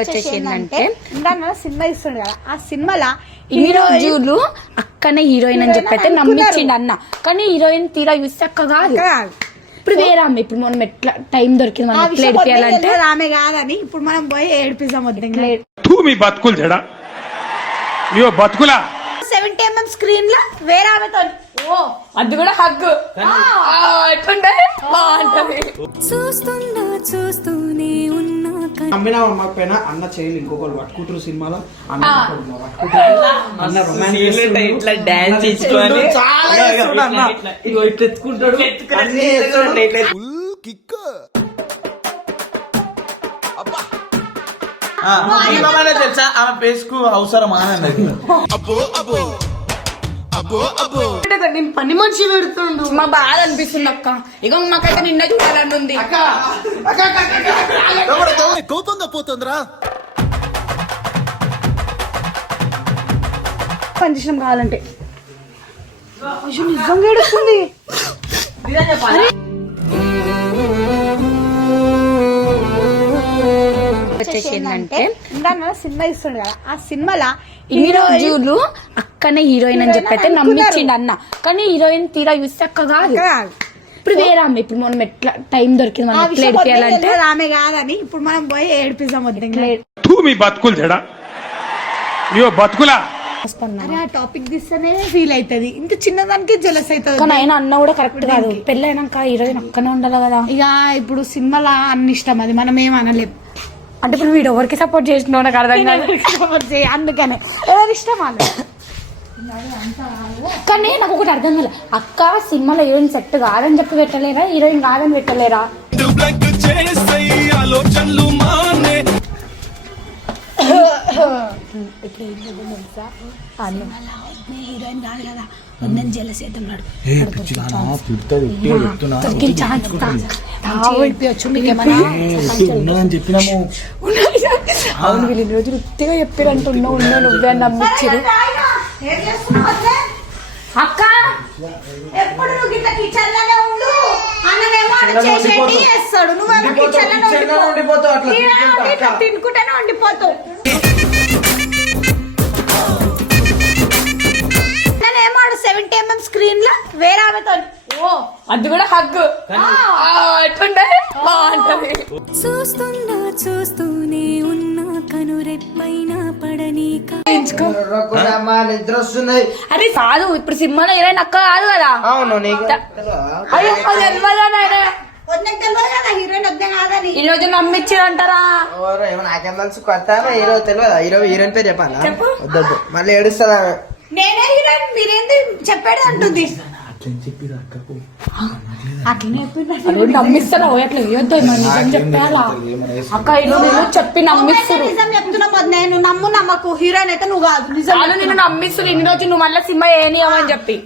వచ్చేసి ఏంటంటే సినిమా ఇస్తుండే కదా, ఆ సినిమాలో ఇన్ని రోజులు అక్కనే హీరోయిన్ అని చెప్పైతే నమ్మించిండు అన్న, కానీ హీరోయిన్ తీరా చూస్తే అక్క కాదు. ఇప్పుడు వేరే ఆమె. ఇప్పుడు మనం ఎట్లా టైం దొరికింది మనం ఎట్లా ఏడిపియాలంటే ఆమె కాదని ఇప్పుడు మనం పోయి ఏడిపిస్తాం. మీ బతుకులు జడా బతుకులా 70mm స్క్రీన్ లో వేరే ఆమెతో అది కూడా హగ్గు ఎట్లుంటే బాగుంటది. చూస్తూనే ఉన్నా అమ్మినా అమ్మకపోయినా అన్న చేయలు ఇంకొకరు పట్టుకుంటారు సినిమాలో అన్న ఇట్లా డాన్స్ ఇచ్చుకొని తెలుసా ఆమె పేస్ కు అవసరమా అన్నది. నేను పని మనిషి పెడుతుండు, మా బాధ అనిపిస్తుంది అక్క. ఇక మాకైతే నిన్న చూడాలని ఉంది. కోపంగా పోతుందిరా. పనిచేయడం కావాలంటే నిజంగా ఏడుస్తుంది. వచ్చేసి ఏంటంటే సినిమా ఇస్తుండే కదా, ఆ సినిమాలో ఇన్ని రోజులు అక్కనే హీరోయిన్ అని చెప్పైతే నమ్మించిండు అన్న, కానీ హీరోయిన్ తీరా చూస్తే అక్క కాదు. ఇప్పుడు వేరే ఆమె. ఇప్పుడు మనం ఎట్లా టైం దొరికింది మనం ఎట్లా ఏడిపియాలంటే ఆమె కాదని ఇప్పుడు మనం పోయి ఏడిపిస్తాం. మీ బతుకులు జడా బతుకులా. అరే ఆ టాపిక్ తీస్తేనే ఫీల్ అవుతుంది, ఇంకా చిన్నదానికి జలస్ అవుతుంది. కానీ ఆయన అన్న కూడా కరెక్ట్ కాదు. పెళ్ళైనాక హీరోయిన్ అక్కనే ఉండాలి కదా. ఇక ఇప్పుడు సినిమాలో అన్ని ఇష్టం, అది మనం ఏం అనలేం. అంటే ఇప్పుడు వీడు ఎవరికి సపోర్ట్ చేసిన నాకు అర్థం కాదు. అందుకనే ఎవరి ఇష్టం అన్న. కానీ నాకు ఒకటి అర్థం కాదు, అక్క సినిమాలో హీరోయిన్ సెట్ కాదని చెప్పి పెట్టలేరా, హీరోయిన్ కాదని పెట్టలేరా? హీరోయిన్ కాదు కదా, వద్దని జలస్ అవుతున్నాడు. చెప్పినాము. అవును, వీళ్ళు రోజు వృత్తిగా చెప్పారంట. ఉన్నా నువ్వే అని నమ్మించారు. అక్క ఎప్పుడు నువ్వు గిట్ల కిచెన్ లోనే ఉండు, అన్ననేమో అలా చేసేటి చేస్తాడు, నువ్వేమో కిచెన్ లోనే ఉండిపోతావు, తినుకుంటేనే ఉండిపోతావు. అన్ననేమో 70mm స్క్రీన్ లో వేరే ఆమెతో అది కూడా హగ్గు ఎట్లుంటే బాగుంటది. చూస్తూనే ఉన్నా కనురెప్పైన పడనీక నిద్ర వస్తున్నాయి. అరే కాదు, ఇప్పుడు సినిమాలో హీరోయిన్ అక్క కాదు కదా. అవును నీకు హీరోయిన్ వద్దే కాదని ఈ రోజు నమ్మించారంటారా? నాకేం తెలుసు, కొత్త హీరో తెలియదా? హీరోయిన్ పేరు చెప్పాలా? వద్దొద్దు మళ్ళీ ఏడుస్తుందా? నేనే హీరోయిన్, మీరేంది చెప్పాడు అంటుంది. అట్లనే నమ్మిస్తారా? ఎట్లా ఇవ్వద్దు, నిజం చెప్పాలా అక్క? నేను చెప్పి నమ్మిస్తారు. నిజం చెప్తున్నా, నేను నమ్ము నమ్మకు. హీరోయిన్ అయితే నువ్వు కాదు, నిజం నేను నమ్మిస్తాను. ఇన్ని రోజు నువ్వు మళ్ళీ సినిమా ఏనియమని చెప్పి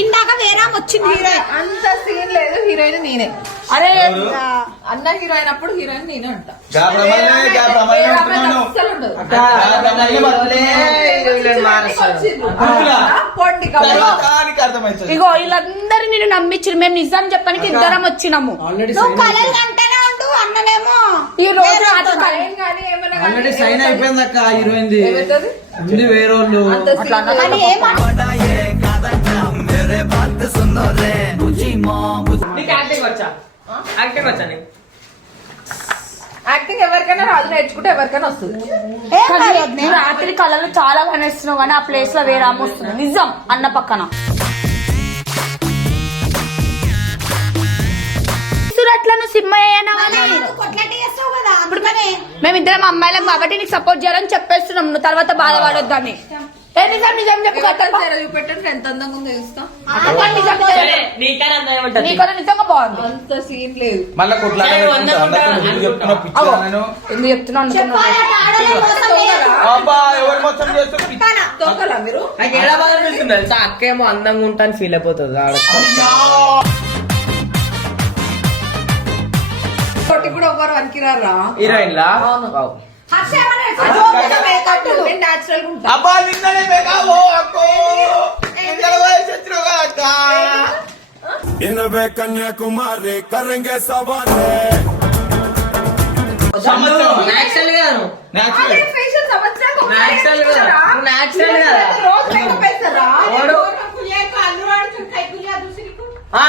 ఇందాక వేరే వచ్చింది. హీరోయిన్ అంత సీన్ లేదు, హీరోయిన్ నేనే. అరే అన్న హీరోయిన్ అప్పుడు హీరోయిన్ నేనే ఉంటా. ఇగో వీళ్ళందరూ నేను నమ్మించారు. మేము నిజం చెప్పడానికి ఇద్దరం వచ్చినాము. నువ్వు కలలు అంటేనే ఉండు, అన్ననేమో ఈ రోజు ఆల్రెడీ సైన్ అయిపోయింది అక్క. హీరోయిన్ వేరే వాళ్ళు యాక్టింగ్ ఎవరికైనా రాజు నేర్చుకుంటే ఎవరికైనా వస్తుంది. రాత్రి కళలు చాలా కనిపిస్తున్నావు, కానీ ఆ ప్లేస్ లో వేరే ఆమె వస్తుంది. నిజం అన్న పక్కన అట్లా నువ్వు సినిమా మేమిద్దరం అమ్మాయిలకు కాబట్టి నీకు సపోర్ట్ చేయాలని చెప్పేస్తున్నాం. నువ్వు తర్వాత బాధపడొద్దని. నిజం నిజం చెప్పు. చూపెట్టండి ఎంత అందంగా ఉందో చూస్తాం. నీకన్నా నిజంగా బాగుంది. అంత సీన్ లేదు. మళ్ళీ ఎందుకు చెప్తున్నావు? తోకలా మీరు అక్కేమో అందంగా ఉంటాను ఫీల్ అయిపోతుంది. కూడా ఒకరు వనికిరారా హీరోయిన్ లా कन्याकुमारी करेंगे सवार Natural కాదు. అదే facial సంవత్సరానికి ఒకసారి Natural కదా. చేయించుకుంటారా? Natural కదా. రోజు makeup వేస్తారా? వాడు. అల్లు వాడుతుంది కై కులియా दूसरी को ఆ.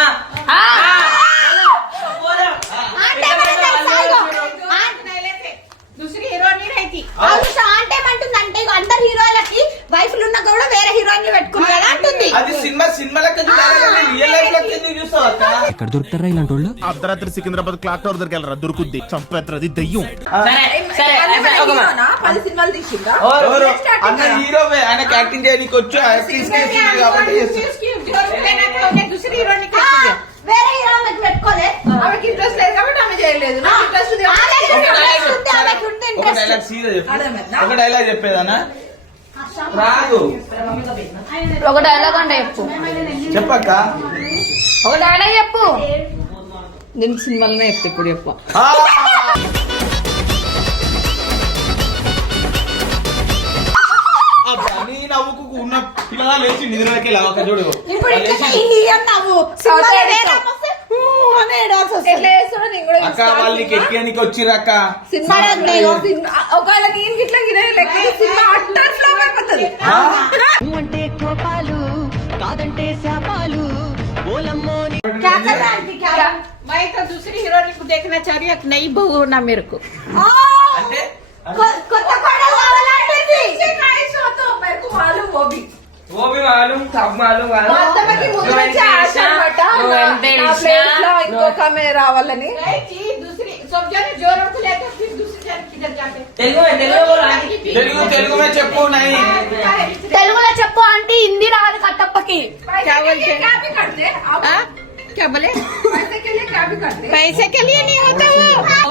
आंटे बनता है साइगो आंट नहीं लेते दूसरी हीरोइन नहीं रहती అవును ఆంటే అంటుందంటే అందరు హీరోలకి వైఫ్లు ఉన్నా కూడా వేరే హీరోయిన్ పెట్టుకున్నాడు అంటుంది అది సినిమా లెక్క చూడాలి కానీ రియల్ లైఫ్ లెక్క ఎందుకు చూస్తావు అక్క? ఎక్కడ దొరుకుతారా ఇలాంటి వాళ్ళు? అర్ధరాత్రి సికింద్రాబాద్ క్లాక్ టవర్ దగ్గరికి వెళ్ళరా దొరుకుద్ది చంపేత్రది దెయ్యం. సరే అన్ని మన ఒక మాట. హీరోనా? 10 సినిమాలు తీసిందా? ఎవరు? Starting అన్న కదా. హీరోవే ఆయనకి యాక్టింగ్ చేయడానికి వచ్చు యాక్టింగ్ చేస్తుంది కాబట్టి చేస్తుంది. दूसरी हीरोइन को వేరే హీరోయిన్ పెట్టుకోలే ఆమెకి ఇంట్రెస్ట్ లేదు కాబట్టి ఆమె చేయలేదు నాకు ఇంట్రెస్ట్ ఉంది ఒక డైలాగ్ సీదా చెప్పు. అర్థమైందా? ఒక డైలాగ్ చెప్పేదానా రాదు ఒక డైలాగ్ అంటే చెప్పు, చెప్పక్క. ఒక డైలాగ్ చెప్పు. నేను సినిమాలోనే చెప్తే ఇప్పుడు చెప్పు. ఆ! అబ్బా, నీ నవ్వుకు ఉన్న పిల్లగా లేచి నిద్రకి లావక చూడు. ఇప్పుడు ఇట్లా ఈ అన్నావు సినిమాలో వేరే వస్తే అనే డాన్స్ ఎట్లా వస్తుంది చేస్తాడో నేను కూడా అక్క వాళ్ళకి ఎక్కేనికి వచ్చిరక్క. సినిమా ఒకవేళ నేను గిట్లా గిరే లెక్క సినిమా అట్టర్ ఫ్లాప్ అయిపోతుంది. क्या कर रहा है क्या मैं तो दूसरी हीरोइन को देखना चाह रही हूँ एक नई बहू होना मेरे को అంటే కొత్త కోడలు కావాలంటుంది मेरे को मालूम वो भी वो भी मालूम सब मालूम మా అత్తమ్మకి ముందు నుంచి ఆశ అన్నమాట. నా ప్లేస్ లో ఇంకొక ఆమె రావాలని. नहीं जी दूसरी सब जने जोरों को लेकर फिर दूसरी जन किधर जाते తెలుగు మే చెప్పు నై. తెలుగులో చెప్పు అంటే హిందీ రాదు కట్టప్పకి. क्या बोलते हैं? क्या भी करते आप हाँ? क्या बोले पैसे के लिए क्या भी करते पैसे के लिए नहीं होता वो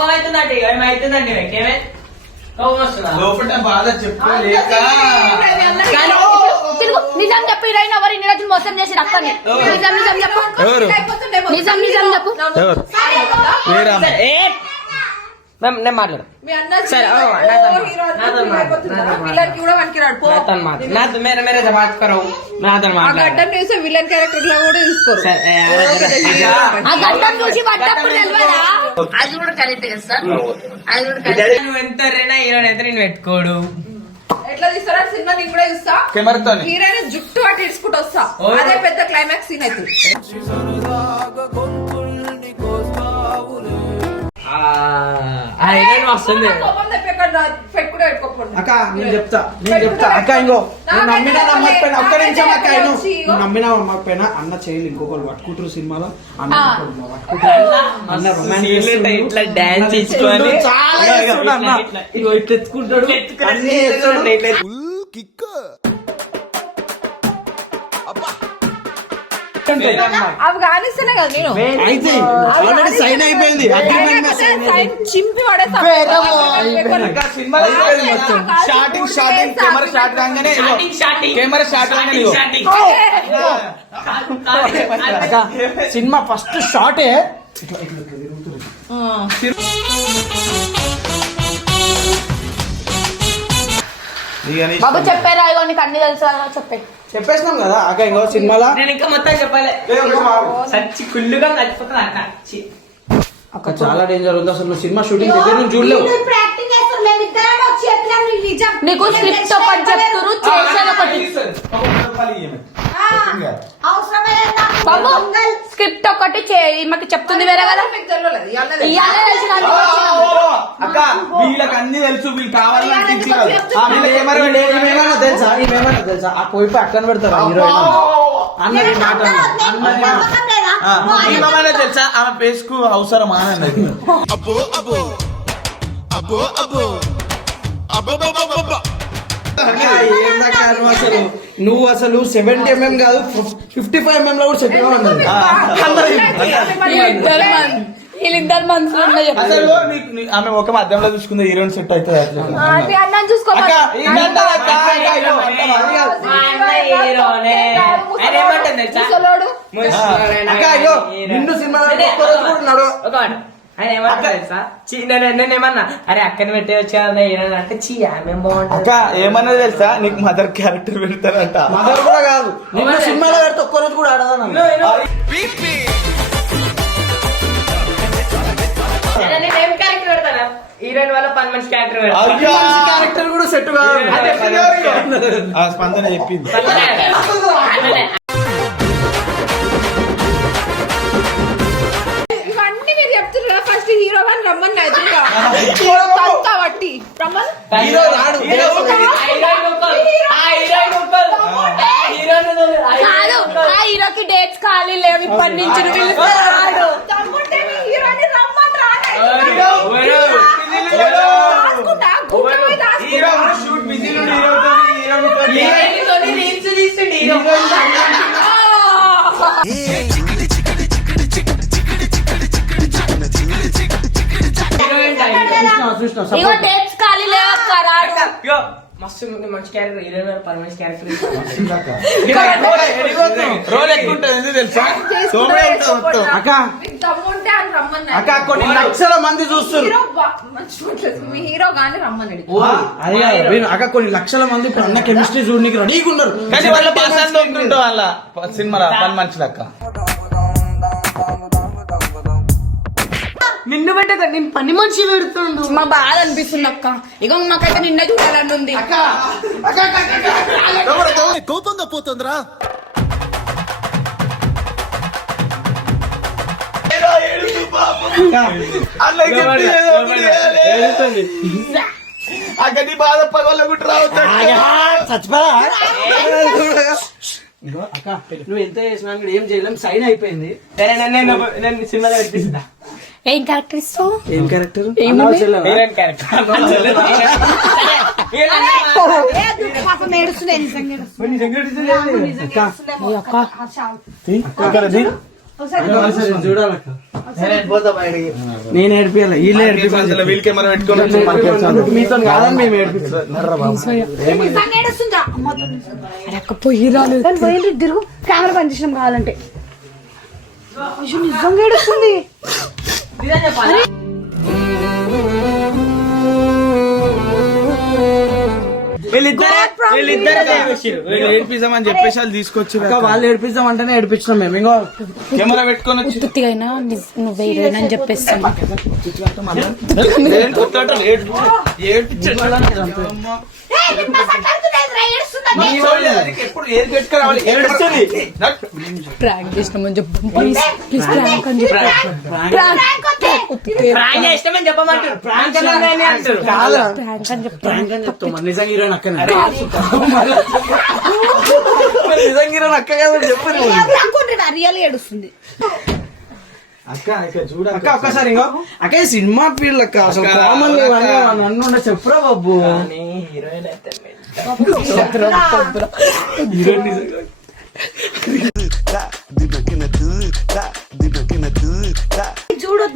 అవుతుందండి ఏమైతుందండి ఏమే వస్తున్నా లోపల బాధ చెప్పు లేక కానీ తెలుగు నిజం చెప్పు, హీరోయిన్ ఎవరు ఇన్ని రోజులు మోసం చేసి రక్కని. నిజం చెప్పు, ఎవరు? నిజం చెప్పు. ఎవరు? వేరే నేను మాట్లాడు మీ అన్న సరే, ఓ నాతో హీరో నాతో అయిపోతుందా? మాట్లాడు. విలన్ కి కూడా పనికిరాడు. పో. నాతో మాట్లాడు నాతో మేరే బాత్ కరో నాతో ఆ మాట్లాడు గడ్డం చూస్తే విలన్ క్యారెక్టర్ లా కూడా తీసుకోరు. సరే, ఓ, పెద్ద హీరో. ఆ గడ్డం చూసి పడ్డప్పుడు తెలియదా? అది కూడా కరెక్ట్ కదా సార్, అది కూడా correct. నువ్వు ఎంత రేనా హీరోని అయితే నేను పెట్టుకోడు ఎట్లా తీస్తారా సినిమా నేను కూడా ఇస్తా. కెమెరాతోని. హీరోయిన్ జుట్టు అటు ఇడుచుకుంటూ వస్తా. ఓ. అదే పెద్ద క్లైమాక్స్ సీన్ అయితే. వస్తుంది కోపం తెప్పకుండా పెట్టుకుంటే పెట్టుకోకూడదు. అక్క నేను చెప్తా అక్క ఇంకో నువ్వు నమ్మినా నమ్మకపోయినా ఒక్క నిమిషం అక్క నువ్వు నమ్మినా నమ్మకపోయినా అన్న చేయలు ఇంకొకరు పట్టుకుంటారు సినిమాలో అన్న పట్టుకుంటారు. అన్న romance చేస్తుండు. ఇట్లా డాన్స్ ఇచ్చుకొని చాలా చేస్తుండు అన్న. ఇగో ఇట్లా ఎత్తుకుంటాడు అన్నీ చేస్తుండు. ఆఫ్ఘనిస్తానే కదా నేను అయితే ఆల్రెడీ సైన్ అయిపోయింది అగ్రిమెంట్ మీద sign సైన్ చింపి పడేస్తా. అక్క సినిమా అయిపోయింది మొత్తం. స్టార్టింగ్ కెమెరా స్టార్ట్ కాగానే కెమెరా స్టార్ట్ కాగానే ఇగో. అక్క సినిమా ఫస్ట్ షాటే బాబు చెప్పారా? ఇగో నీకు అన్ని తెలుసు కదా, చెప్పే. చెప్పేసినాం కదా అక్క ఇంకో సినిమాలో నేను ఇంకా మొత్తం చెప్పాలి సచ్చి కుళ్ళుగా చచ్చిపోతుంది అక్క ఛీ. అక్క చాలా డేంజర్ ఉంది అసలు. సినిమా షూటింగ్ దగ్గర నుంచి చూడలేవు. వీళ్ళు ఇప్పుడు యాక్టింగ్ చేస్తారు మేము ఇద్దరం వచ్చి ఎట్లా నిజం నీకు స్క్రిప్ట్ ఒకటి చెప్తురు, చేసేది ఒకటి. అవసరమే బాబు స్క్రిప్ట్ ఒకటి మాకు చెప్తుంది వేరే కదా. మీకు తెలియలేదు. ఇవాళ ఇవాళ తెలిసిన దానికి వచ్చినాము. అక్క వీళ్ళకి అన్ని తెలుసు వీళ్ళు కావాలని తెలుసా ఆ పోయి అక్కన పెడతారు హీరోయిన్ అన్నది మాట ఏమన్నా తెలుసా ఆమె పేస్ కు అవసరమా అన్నది. నువ్వు అసలు 70mm కాదు 55mm లో కూడా సెట్ గా ఉన్నది. వీళ్ళిద్దరు మనసులో ఉన్నాయి చెప్పు. అసలు ఆమె ఒక మధ్యంలో చూసుకుంది హీరోయిన్ సెట్ అవుతుంది అట్లా. మీ అన్నం చూసుకో. అక్క ఏంటంటారు అక్క? మా అన్న హీరోనే ఆయన ఏమంటుంది తెలుసా ముసలోడు. అక్క ఇగో నిన్ను సినిమాలో ఒక్క రోజు కూడా ఉన్నాడు. ఒక మాట. ఆయన ఏమంటారు తెలుసా నేనేమన్నా అరే అక్కని పెట్టే వచ్చా హీరో అంటే చీ ఆమె బాగుంటుంది అక్క ఏమన్నా తెలుసా నీకు మదర్ క్యారెక్టర్ పెడతారంట. మదర్ కూడా కాదు నిన్ను సినిమాలో పెడితే ఒక్క రోజు కూడా ఆడదాను. నేను ఏం క్యారెక్టర్ పెడతానా హీరోయిన్ వల్ల పని మంచి క్యారెక్టర్ క్యారెక్టర్ కూడా సెట్ స్పందన చెప్పింది. ఇవన్నీ మీరు చెప్తున్నారు ఫస్ట్ హీరో అని రమ్మని కాబట్టి రమ్మని హీరో రాడు. కాదు ఆ హీరోకి డేట్స్ ఖాళీ లేవు ఇప్పటి నుంచి తమ్ముంటే మీ హీరోని రమ్మని రాను. ఇగో డేట్స్ ఖాళీ లేవు అక్క రాడు. మస్తు మంచి క్యారెక్టర్ హీరోయిన్ వల్ల పని మంచి క్యారెక్టర్ రోల్ ఎక్కువ ఉంటుంది ఎందుకు తెలుసా? సోమడే ఉంటుంది మొత్తం. అక్క తమ్ముంటే అని రమ్మని అక్క కొన్ని లక్షల మంది చూస్తారు. మీ హీరో గాని రమ్మని అదే అక్క కొన్ని లక్షల మంది ఇప్పుడు అన్న కెమిస్ట్రీ చూడడానికి రెడీగా ఉన్నారు. కానీ వాళ్ళ పర్సన్ ఉంటుంటాం వాళ్ళ సినిమా పని మంచి లెక్క. నిన్ను పెట్టక నేను పని మనిషి పెడుతుండు. మా బాధ అనిపిస్తుంది అక్క. ఇక నాకైతే నిన్న చూడాలని ఉంది. కోపంగా పోతుందిరా. అక్కడి బాధ పగల గుట్టు రావద్దు. అక్క నువ్వు ఎంత చేసినా కూడా ఏం చేయలేం. సైన్ అయిపోయింది. నేను సినిమాలో పెట్టిస్తా. ఏం క్యారెక్టర్ ఇస్తావు? ఏం క్యారెక్టర్? Heroine character చూడాలక్క. నేను ఏడిపియాలి. వీళ్ళే ఏడిపించాలి. వీల్ కెమెరా పెట్టుకుని మీతో కాదని మేము ఏడిపించాలి. పోయి రాలేదు తిరుగు కెమెరా పని చేసినాం కావాలంటే. నిజంగా ఏడుస్తుంది. ఏడిపిస్తామని చెప్పేసి వాళ్ళు తీసుకొచ్చి వాళ్ళు ఏడిపిస్తాం అంటేనే ఏడిపించినాం మేము. ఇంకో కెమెరా పెట్టుకొని వచ్చి ఉత్తిగా నువ్వు వేరేనా అని చెప్పేస్తాను. ప్రాంక్ చేసినామని చెప్పు ప్లీజ్ ప్లీజ్. ప్రాంక్ అని చెప్పు. ప్రాంక్ చేస్తామని చెప్పమంటారు. ప్రాంక్ అని అంటారు. ప్రాంక్ అని చెప్పు. ప్రాంక్ అని చెప్తాం. నిజంగా హీరోయిన్ అక్క. నిజంగా హీరోయిన్ అక్క కదా చెప్పండి. రియల్ ఏడుస్తుంది. అక్క చూడ అక్క ఒక్కసారి ఇంకో అక్క సినిమా ఫీల్డ్ అక్క అసలు కామన్ నన్ను చెప్పురా బాబు. హీరోయిన్ అయితే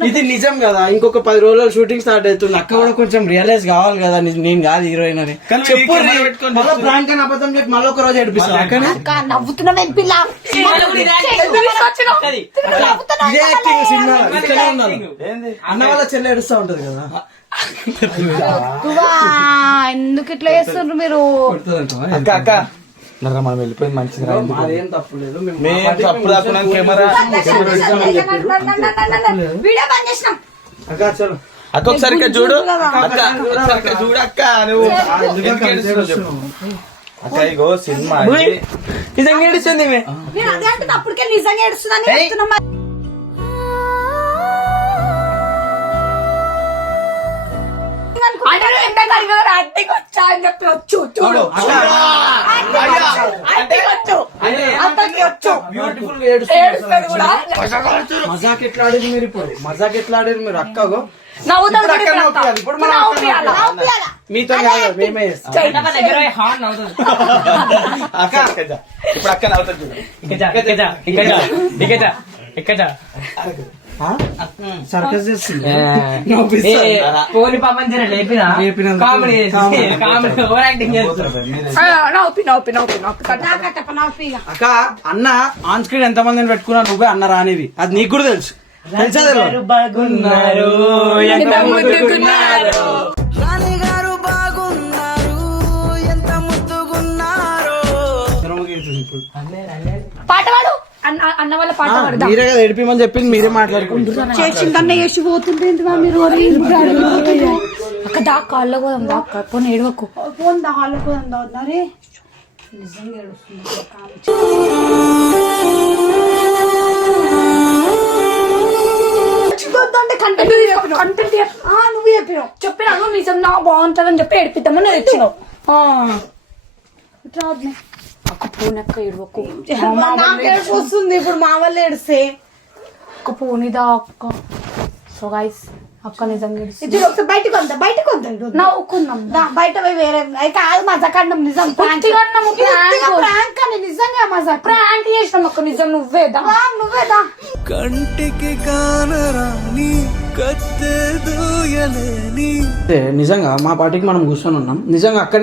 ఇది నిజం కదా. ఇంకొక 10 రోజుల్లో షూటింగ్ స్టార్ట్ అవుతుంది. అక్క కూడా కొంచెం రియలైజ్ కావాలి కదా నేను కాదు హీరోయిన్ అని. చెప్పు మళ్ళీ ప్రాంక్ అని అబద్ధం చెప్పి మళ్ళీ ఒక రోజు ఏడిపిస్తాను అక్కనే. నవ్వుతున్నావు పిల్ల. ఇదే యాక్టింగ్ సినిమా ఇక్కడే ఉన్నారు. అన్న వాళ్ళ చెల్లె ఏడుస్తా ఉంటది కదా. ఎందుకు ఇట్లా చేస్తున్నారు మీరు? అక్క అక్క మనం వెళ్ళిపోయింది మంచిగా. మాదేం తప్పు లేదు. మేము తప్పు దాక్కున్నాం. కెమెరా వీడియో బంద్ చేసినాం. అక్క చలో అక్క ఒకసారి ఇక్కడ చూడు. అక్క ఒకసారి ఇక్కడ చూడు అక్క. నువ్వు చెప్పు అక్క. ఇగో సినిమా నిజంగా ఏడుస్తుంది. నేను అదే అంటే అప్పటికే నిజంగా ఏడుస్తుందని చెప్తున్నాం. యాక్టింగ్ వచ్చా అని చెప్పి వచ్చు చూడు. బ్యూటిఫుల్ ఏడుస్తుంది కూడా. మజాక్ ఎట్లా ఆడేది మీరు ఇప్పుడు? మజాక్ ఎట్లా ఆడేది మీరు? అక్కగో నవ్వుతాడు ఇప్పుడు అక్క నవ్వుతాడు. ఇప్పుడు మనం మీతో కాదు మేమే చేస్తాం. దగ్గర హార్న్ అవుతుంది. అక్క ఇప్పుడు అక్క నవ్వుతుంది చూడు. ఇక్కడ సర్కస్ చేస్తుంది. పోని పాపం లేపినా కామెడీ ఓవర్ యాక్టింగ్ చేస్తారు. అక్క అన్న ఆన్ స్క్రీన్ ఎంత మందిని పెట్టుకున్నా నువ్వే అన్న రానివి. అది నీకు కూడా తెలుసు. తెలుసా? బాగున్నారు ఎంత ముద్దుకున్నారు. పాట పాడు. అన్న వాళ్ళ పాట పాడదాం. మీరే కదా ఏడిపిమని చెప్పింది, మీరే మాట్లాడుకుంటున్నారు. చేసిందన్న చేసి పోతుంటే మీరు అక్క దా కాల్లో పోదాం దా అక్క పోనీ ఏడవకు. ఫోన్ హాల్లో పోతుందరే నిజంగా కంటెంట్ నువ్వు చెప్పినావు చెప్పినాను నిజం నా బాగుంటుందని చెప్పి ఏడిపిద్దామని తెచ్చినావు. అక్క పోనక్క ఏడవకు. వస్తుంది ఇప్పుడు మా వాళ్ళు ఏడిస్తే అక్క పోనిదా అక్క. సో గైస్ అక్క నిజంగా ఇది ఒకసారి బయటకు వద్దాం నవ్వుకుందాం బయట పోయి వేరే కాదు మజాకండం నిజం ప్రాంక్ అని నిజంగా మజా ప్రాంక్ చేసినాం అక్క నిజం నువ్వేదా నువ్వేదా కంటికి కానరాని కత్తెదూయలేని నిజంగా మా పార్టీకి మనం కూర్చొని ఉన్నాం. నిజంగా అక్క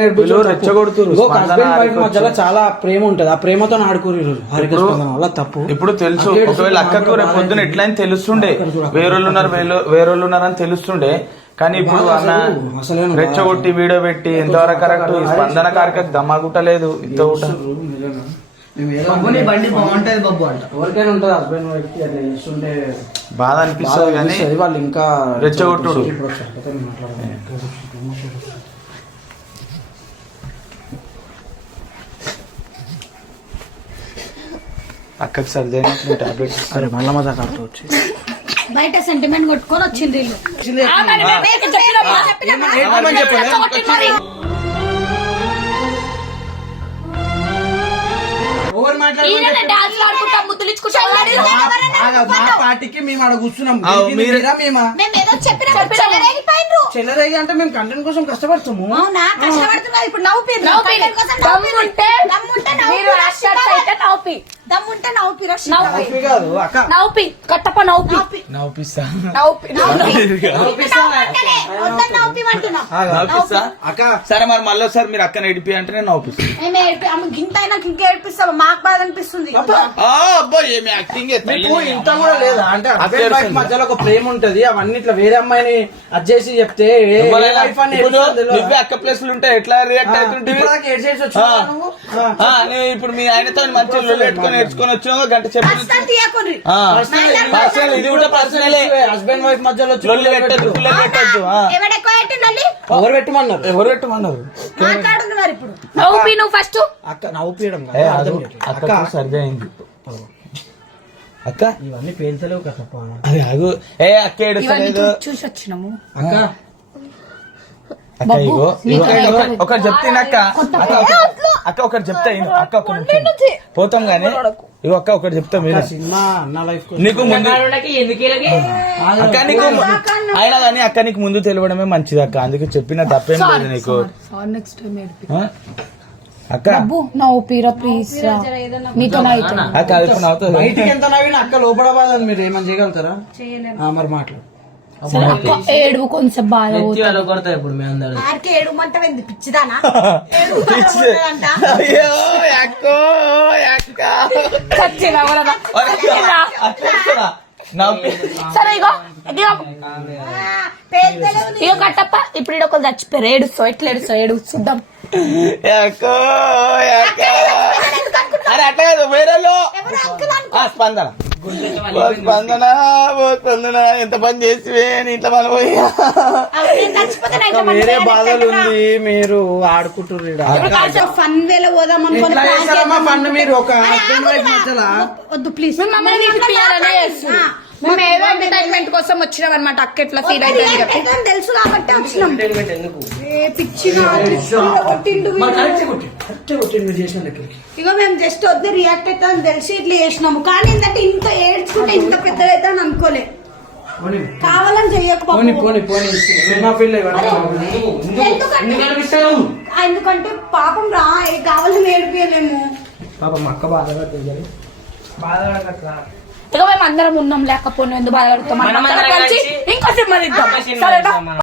రెచ్చగొడుతున్నారు. మధ్యలో చాలా ప్రేమ ఉంటది. ఆ ప్రేమతో ఆడుకోరు హరికృష్ణ వల్ల తప్పు. ఇప్పుడు తెలుసు, ఒకవేళ అక్కకు రేపు పొద్దున ఎట్లయినా తెలుస్తుండే వేరోళ్ళు ఉన్నారు అని తెలుస్తుండే. కానీ ఇప్పుడు అన్న రెచ్చగొట్టి వీడియో పెట్టి ఎంతవరకు కరెక్ట్. స్పందన కార్యక్రమం దమ్మాగుట్టలేదు ఇంత బండి బాగుంటది బాబు అంట. ఎవరికైనా ఉంటది హస్బెండ్ వైఫ్ కి అట్లా చేస్తుంటే బాధ అనిపిస్తుంది. కానీ వాళ్ళు ఇంకా రెచ్చగొట్టుడు. అక్కకి సర్ది టాబ్లెట్ అరే మళ్ళా మజా కాదు వచ్చి బయట సెంటిమెంట్ కొట్టుకొని వచ్చింది పార్టీకి మేము ఆడ కూర్చున్నాం. చెల్లరేగి అంటే మేము కంటెంట్ కోసం కష్టపడుతాము. ఇప్పుడు నవ్వుపి కట్టప నవ్వుపి నవ్వుపిస్తా అక్క సరే మరి మళ్ళీ ఒకసారి మీరు అక్కని ఏడిపి అంటే నేను నవ్వుపిస్తాను. గింత అయినా ఇంకా ఏడిపిస్తావా? మాకు బాధ అనిపిస్తుంది. అబ్బా ఏమి యాక్టింగ్ మీకు ఇంత కూడా లేదా అంటే హస్బెండ్ వైఫ్ మధ్యలో ఒక ప్రేమ ఉంటది. అవన్నీ ఇట్లా వేరే అమ్మాయిని అది చేసి చెప్తే నువ్వే అక్క ప్లేస్ ఉంటే ఎట్లా రియాక్ట్ అవుతుంటే ఇప్పుడు మీ ఆయనతో మంచి పెట్టుకొని నేర్చుకొని వచ్చినా గంట చెప్పి ఇది కూడా పర్సనల్. హస్బెండ్ వైఫ్ మధ్యలో పెట్టద్దు ఎవరు పెట్టమన్నారు? మాట్లాడుతున్నారు ఇప్పుడు. నవ్వుపి నువ్వు ఫస్ట్ అక్క నవ్వుపీయడం అక్క సర్ది అయింది. అక్క ఇవన్నీ పేల్చలేవు కదా. అది ఆగు. ఏ అక్క ఏడుస్తలేదు. చూసి వచ్చినాము అక్క అక్క ఇగో ఒకటి చెప్తాను అక్క. అక్క ఒకటి చెప్తా అక్క ఒక పోతాం గానీ ఇగో అక్క ఒకటి చెప్తా. మీరు సినిమా అన్న లైఫ్ నీకు ముందు అక్క నీకు అయినా కానీ అక్క నీకు ముందు తెలియడమే మంచిది అక్క. అందుకే చెప్పిన తప్పేం లేదు నీకు. నెక్స్ట్ టైం అక్క నవ్వుపీరా ప్లీజ్ నీతో అక్క అది ఇప్పుడు నవ్వుతుంది. బయటికి ఎంత నవ్వినా అక్క లోపల బాధని మీరు ఏమని చేయగలుగుతారా? మరి మాట్లాడు. ఏడువు కొంచెం బాధ కొడతా ఇప్పుడు మేము అందరం ఏడుమంటే పిచ్చిదానా? అయ్యో అక్క సరే ఇగో ఇగో కట్టప్ప ఇప్పుడు ఒకరు చచ్చిపోయారు. ఏడుస్తావు ఎట్లా ఏడుస్తావు? ఏడు చూద్దాం. అరే అట్లా కాదు వేరే స్పందన స్పందన స్పందన ఎంత పని చేసి ఇంట్లో మనం వేరే బాధలు ఉంది. మీరు ఆడుకుంటున్నారు ఫన్ వేలో పోదాం ఫండ్ మీరు ఒక హస్బెండ్ వైఫ్ మధ్యలో వద్దు ప్లీజ్. మేము ఏదో ఎంటర్టైన్మెంట్ కోసం వచ్చినాం అనమాట. అక్క ఎట్లా ఫీల్ అయితే తెలుసు కాబట్టి వచ్చినాం. ఇగో మేము జస్ట్ వద్దు రియాక్ట్ అవుతా అని తెలిసి ఇట్లా చేసినాము. కానీ ఏంటంటే ఇంత ఏడ్చుకుంటే ఇంత పెద్దగా అవుతా అని అనుకోలే. కావాలని చెయ్యకపోతే ఎందుకంటే పాపం రా కావాలని ఏడిపియలేము. పాపం అక్క బాధపడుతుంది. ఇక మేము అందరం ఉన్నాం లేకపోయినా ఎందుకు బాధపడతాం. ఇంకో సినిమా ఇద్దాం సరేనా?